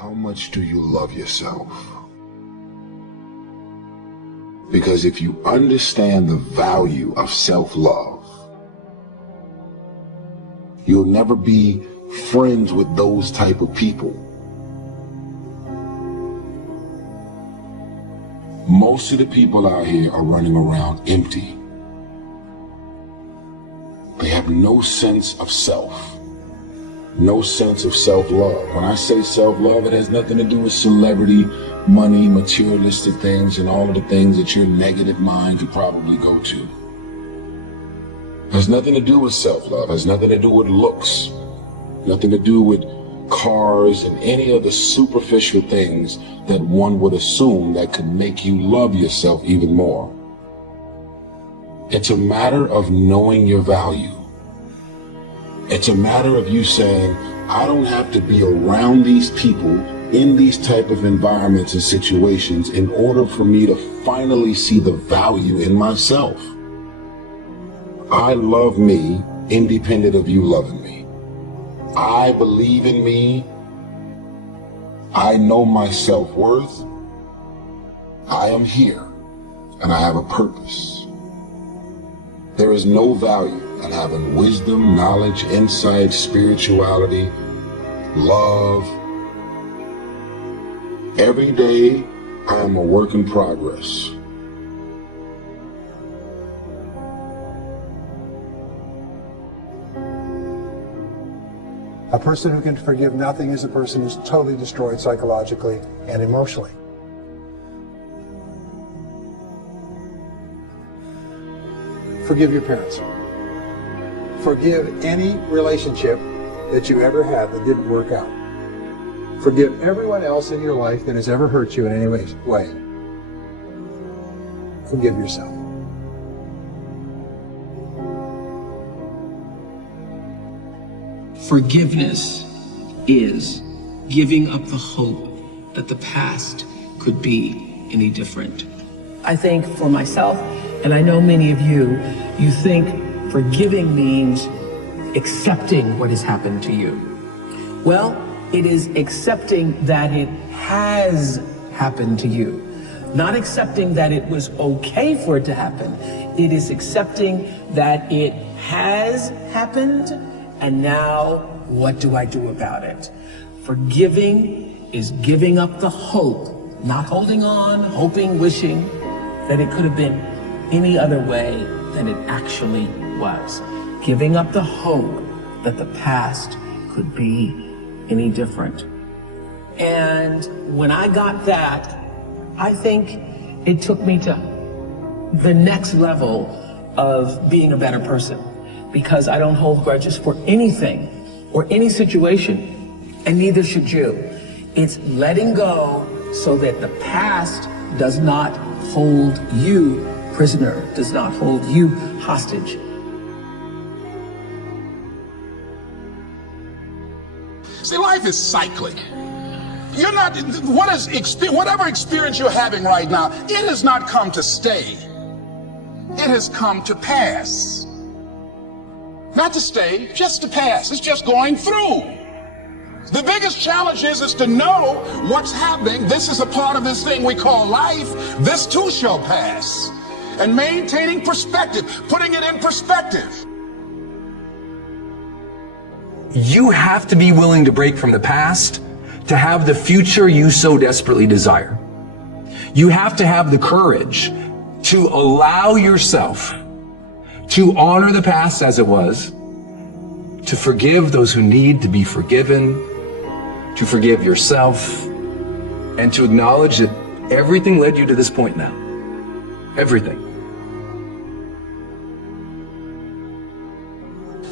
How much do you love yourself? Because if you understand the value of self-love, you'll never be friends with those type of people. Most of the people out here are running around empty. They have no sense of self, no sense of self-love. When I say self-love, it has nothing to do with celebrity, money, materialistic things, and all of the things that your negative mind could probably go to. It has nothing to do with self-love. It has nothing to do with looks, nothing to do with cars and any of the superficial things that one would assume that could make you love yourself even more. It's a matter of knowing your value. It's a matter of you saying, I don't have to be around these people in these type of environments and situations in order for me to finally see the value in myself. I love me independent of you loving me. I believe in me. I know my self-worth. I am here and I have a purpose. There is no value in having wisdom, knowledge, insight, spirituality, love. Every day I am a work in progress. A person who can forgive nothing is a person who's totally destroyed psychologically and emotionally. Forgive your parents. Forgive any relationship that you ever had that didn't work out. Forgive everyone else in your life that has ever hurt you in any way. Forgive yourself. Forgiveness is giving up the hope that the past could be any different. I think for myself, and I know many of you, you think forgiving means accepting what has happened to you. Well, it is accepting that it has happened to you. Not accepting that it was okay for it to happen. It is accepting that it has happened, and now what do I do about it? Forgiving is giving up the hope, not holding on, hoping, wishing that it could have been any other way than it actually was. Giving up the hope that the past could be any different. And when I got that, I think it took me to the next level of being a better person, because I don't hold grudges for anything or any situation, and neither should you. It's letting go so that the past does not hold you prisoner, does not hold you hostage. See, life is cyclic. You're not, whatever experience you're having right now, it has not come to stay. It has come to pass. Not to stay, just to pass. It's just going through. The biggest challenge is to know what's happening. This is a part of this thing we call life. This too shall pass. And maintaining perspective, putting it in perspective. You have to be willing to break from the past to have the future you so desperately desire. You have to have the courage to allow yourself to honor the past as it was, to forgive those who need to be forgiven, to forgive yourself, and to acknowledge that everything led you to this point now. Everything.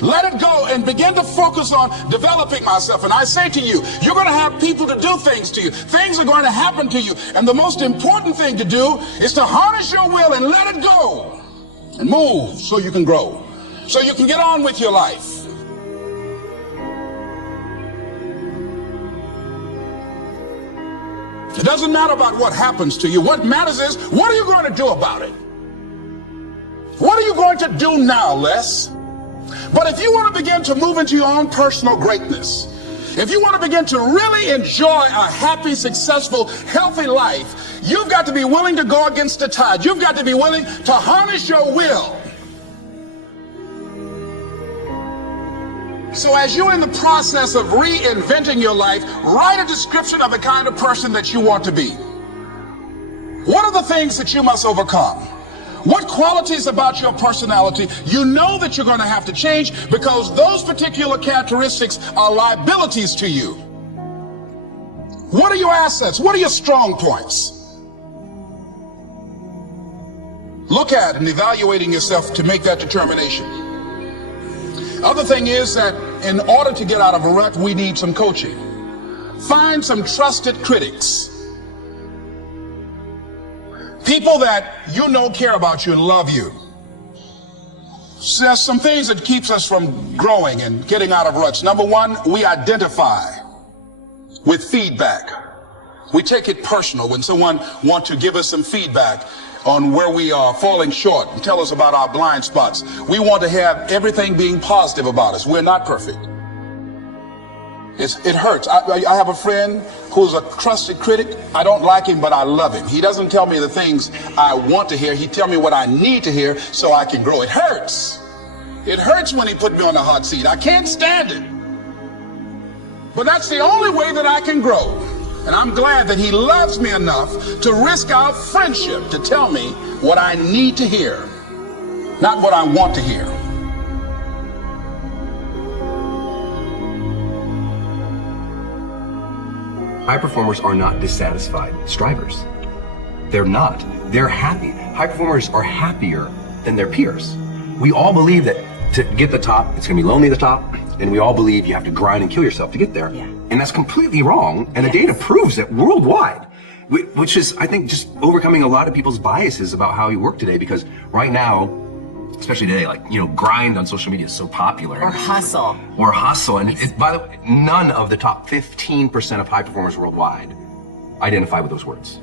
Let it go and begin to focus on developing myself. And I say to you, you're going to have people to do things to you. Things are going to happen to you. And the most important thing to do is to harness your will and let it go. And move so you can grow. So you can get on with your life. It doesn't matter about what happens to you. What matters is, what are you going to do about it? What are you going to do now, Les? But if you want to begin to move into your own personal greatness, If you want to begin to really enjoy a happy, successful, healthy life, you've got to be willing to go against the tide. You've got to be willing to harness your will. So as you're in the process of reinventing your life, write a description of the kind of person that you want to be. What are the things that you must overcome? What qualities about your personality you know that you're going to have to change because those particular characteristics are liabilities to you? What are your assets? What are your strong points? Look at and evaluating yourself to make that determination. Other thing is that in order to get out of a rut, we need some coaching. Find some trusted critics. People that you know care about you and love you. So there's some things that keeps us from growing and getting out of ruts. Number one, we identify with feedback. We take it personal when someone wants to give us some feedback on where we are falling short and tell us about our blind spots. We want to have everything being positive about us. We're not perfect. It hurts. I have a friend who's a trusted critic. I don't like him, but I love him. He doesn't tell me the things I want to hear. He tells me what I need to hear so I can grow. It hurts. It hurts when he put me on the hot seat. I can't stand it. But that's the only way that I can grow. And I'm glad that he loves me enough to risk our friendship to tell me what I need to hear, not what I want to hear. High performers are not dissatisfied strivers. They're not. They're happy. High performers are happier than their peers. We all believe that to get the top, it's going to be lonely at the top, and we all believe you have to grind and kill yourself to get there. Yeah. And that's completely wrong, and the data proves that worldwide, which is, I think, just overcoming a lot of people's biases about how you work today, because right now, especially today, like, you know, grind on social media is so popular. Or hustle. Or hustle. And by the way, none of the top 15% of high performers worldwide identify with those words.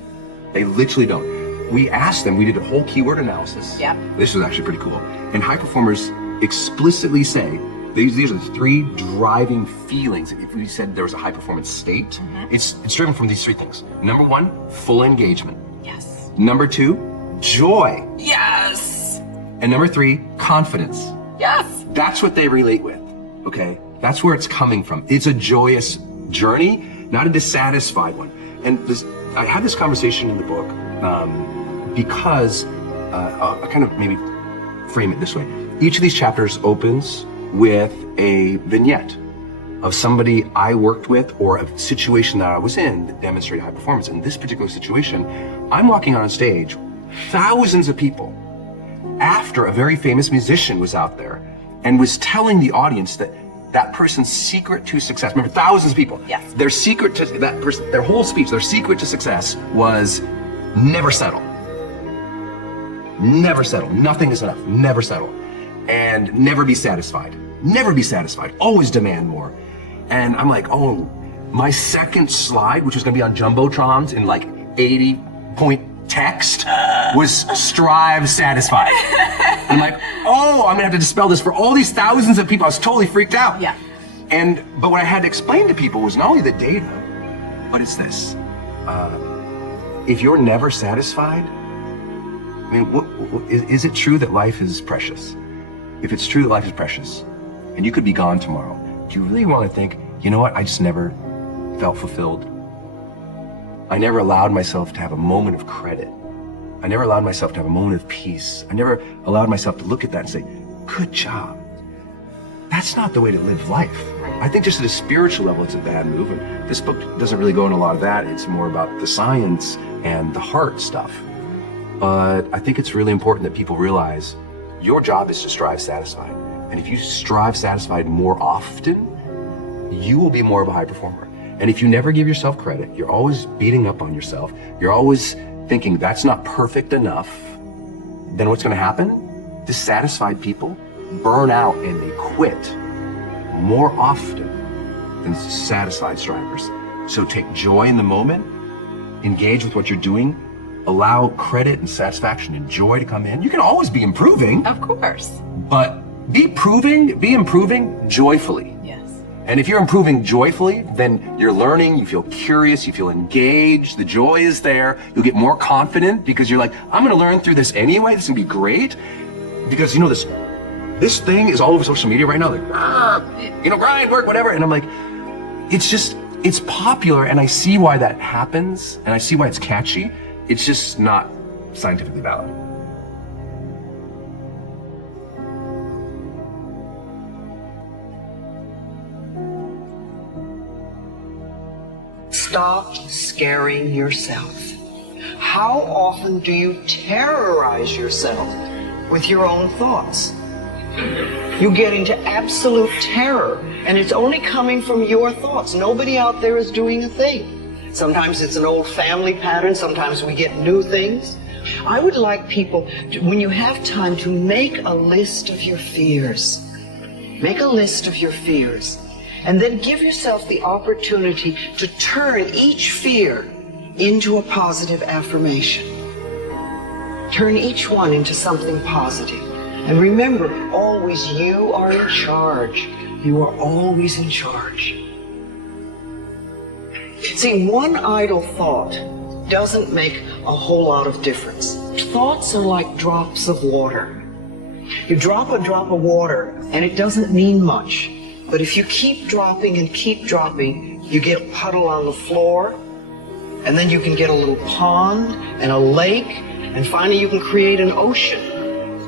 They literally don't. We asked them, we did a whole keyword analysis. Yep. This was actually pretty cool. And high performers explicitly say, these are the three driving feelings. If we said there was a high performance state, it's driven from these three things. Number one, full engagement. Yes. Number two, joy. Yes. And number three, confidence. Yes. That's what they relate with, okay? That's where it's coming from. It's a joyous journey, not a dissatisfied one. And I had this conversation in the book because I'll kind of maybe frame it this way. Each of these chapters opens with a vignette of somebody I worked with or a situation that I was in that demonstrated high performance. In this particular situation, I'm walking on stage, thousands of people, after a very famous musician was out there and was telling the audience that that person's secret to success, remember, thousands of people, their secret to that person, their whole speech, their secret to success was never settle. Never settle. Nothing is enough. Never settle. And never be satisfied. Never be satisfied. Always demand more. And I'm like, oh, my second slide, which was going to be on Jumbotrons in like 80-point text, was strive satisfied. I'm like, oh, I'm going to have to dispel this for all these thousands of people. I was totally freaked out. Yeah. But what I had to explain to people was not only the data, but it's this. If you're never satisfied, I mean, is it true that life is precious? If it's true that life is precious, and you could be gone tomorrow, do you really want to think, you know what, I just never felt fulfilled? I never allowed myself to have a moment of credit. I never allowed myself to have a moment of peace. I never allowed myself to look at that and say, good job. That's not the way to live life. I think just at a spiritual level, it's a bad move. And this book doesn't really go into a lot of that. It's more about the science and the heart stuff. But I think it's really important that people realize your job is to strive satisfied. And if you strive satisfied more often, you will be more of a high performer. And if you never give yourself credit, you're always beating up on yourself, you're always thinking that's not perfect enough, then what's going to happen? Dissatisfied people burn out and they quit more often than satisfied strivers. So take joy in the moment, engage with what you're doing, allow credit and satisfaction and joy to come in. You can always be improving. Of course. But be improving joyfully. Yes. And if you're improving joyfully, then you're learning, you feel curious, you feel engaged, the joy is there, you'll get more confident because you're like, I'm gonna learn through this anyway, this is gonna be great. Because you know this thing is all over social media right now, like, grind, work, whatever. And I'm like, it's popular, and I see why that happens, and I see why it's catchy. It's just not scientifically valid. Stop scaring yourself. How often do you terrorize yourself with your own thoughts? You get into absolute terror, and it's only coming from your thoughts. Nobody out there is doing a thing. Sometimes it's an old family pattern, sometimes we get new things. I would like people, when you have time, to make a list of your fears. Make a list of your fears. And then give yourself the opportunity to turn each fear into a positive affirmation. Turn each one into something positive. And remember, always you are in charge. You are always in charge. See, one idle thought doesn't make a whole lot of difference. Thoughts are like drops of water. You drop a drop of water and it doesn't mean much. But if you keep dropping and keep dropping, you get a puddle on the floor, and then you can get a little pond and a lake, and finally you can create an ocean.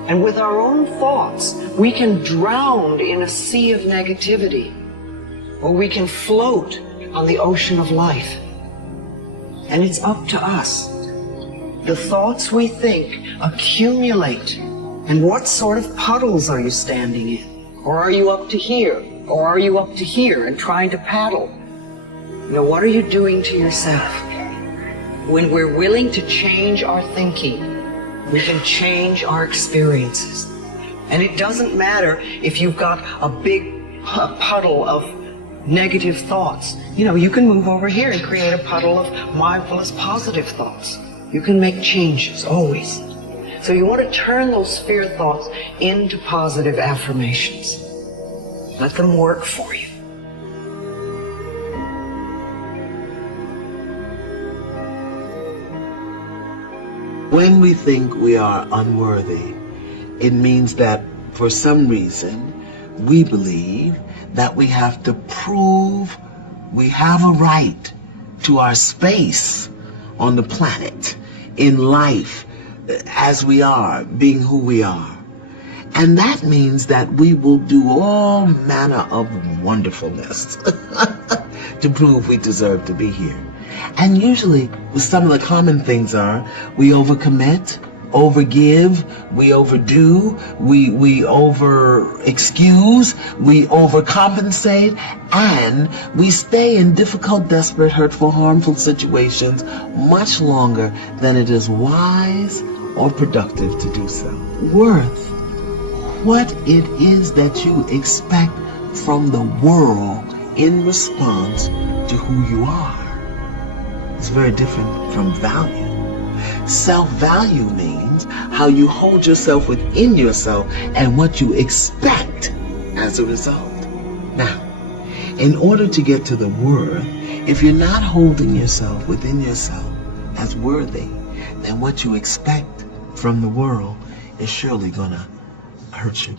And with our own thoughts, we can drown in a sea of negativity, or we can float on the ocean of life. And it's up to us. The thoughts we think accumulate. And what sort of puddles are you standing in? Or are you up to here? Or are you up to here and trying to paddle? What are you doing to yourself? When we're willing to change our thinking, we can change our experiences. And it doesn't matter if you've got a big puddle of negative thoughts. You can move over here and create a puddle of mindfulness, positive thoughts. You can make changes, always. So you want to turn those fear thoughts into positive affirmations. Let them work for you. When we think we are unworthy, it means that for some reason we believe that we have to prove we have a right to our space on the planet, in life, as we are, being who we are. And that means that we will do all manner of wonderfulness to prove we deserve to be here. And usually, some of the common things are, we overcommit, overgive, we overdo, we over-excuse, we overcompensate, and we stay in difficult, desperate, hurtful, harmful situations much longer than it is wise or productive to do so. Worth. What it is that you expect from the world in response to who you are. It's very different from value. Self-value means how you hold yourself within yourself and what you expect as a result. Now, in order to get to the worth, if you're not holding yourself within yourself as worthy, then what you expect from the world is surely gonna hurt you.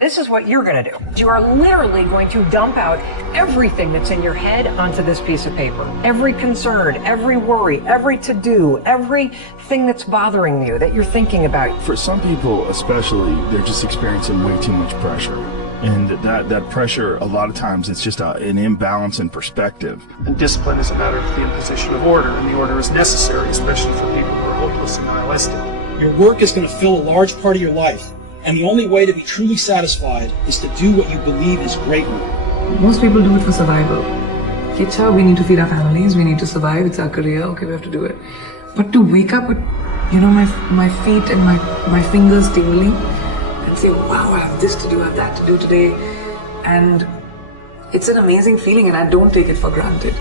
This is what you're going to do. You are literally going to dump out everything that's in your head onto this piece of paper. Every concern, every worry, every to-do, everything that's bothering you that you're thinking about. For some people especially, they're just experiencing way too much pressure. And that pressure, a lot of times, it's just an imbalance in perspective. And discipline is a matter of the imposition of order, and the order is necessary, especially for people who are hopeless and nihilistic. Your work is going to fill a large part of your life. And the only way to be truly satisfied is to do what you believe is great work. Most people do it for survival. We need to feed our families, we need to survive, it's our career, okay, we have to do it. But to wake up with, my feet and my fingers tingling and say, wow, I have this to do, I have that to do today. And it's an amazing feeling, and I don't take it for granted.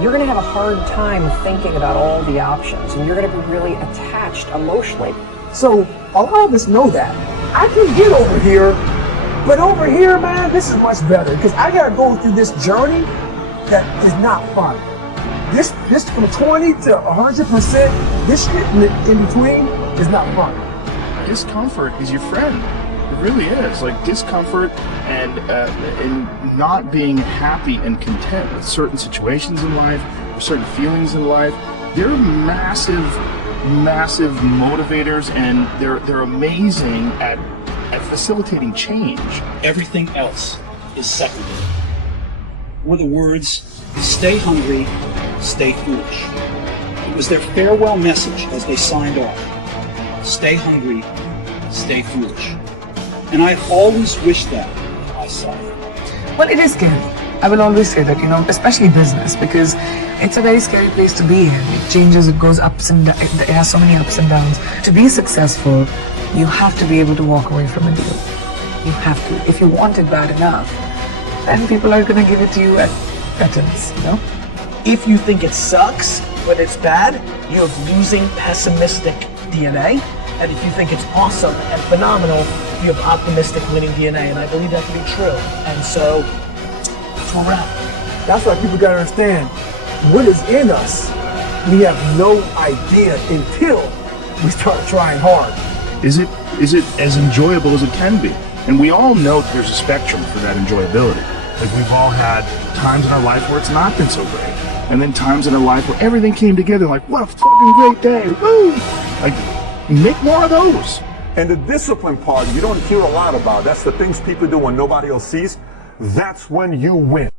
You're going to have a hard time thinking about all the options, and you're going to be really attached emotionally. So a lot of us know that. I can get over here But over here, man, this is much better because I gotta go through this journey that is not fun. This from 20 to 100%, this shit in between is not fun. Discomfort is your friend. It really is. Like discomfort and not being happy and content with certain situations in life or certain feelings in life, they're massive motivators, and they're amazing at facilitating change. Everything else is secondary. Were the words, "Stay hungry, stay foolish." It was their farewell message as they signed off. Stay hungry, stay foolish. And I've always wished that for myself. Well, it is scary. I will always say that, especially business, because it's a very scary place to be in. It changes, it goes ups and downs, it has so many ups and downs. To be successful, you have to be able to walk away from a deal. You have to. If you want it bad enough, then people are going to give it to you at veterans, If you think it sucks when it's bad, you have losing pessimistic DNA. And if you think it's awesome and phenomenal, you have optimistic winning DNA. And I believe that to be true. And so, that's where we're at. That's why people gotta understand what is in us. We have no idea until we start trying hard. Is it as enjoyable as it can be? And we all know there's a spectrum for that enjoyability. Like we've all had times in our life where it's not been so great. And then times in our life where everything came together like, what a fucking great day, woo! Like, make more of those. And the discipline part, you don't hear a lot about. That's the things people do when nobody else sees. That's when you win.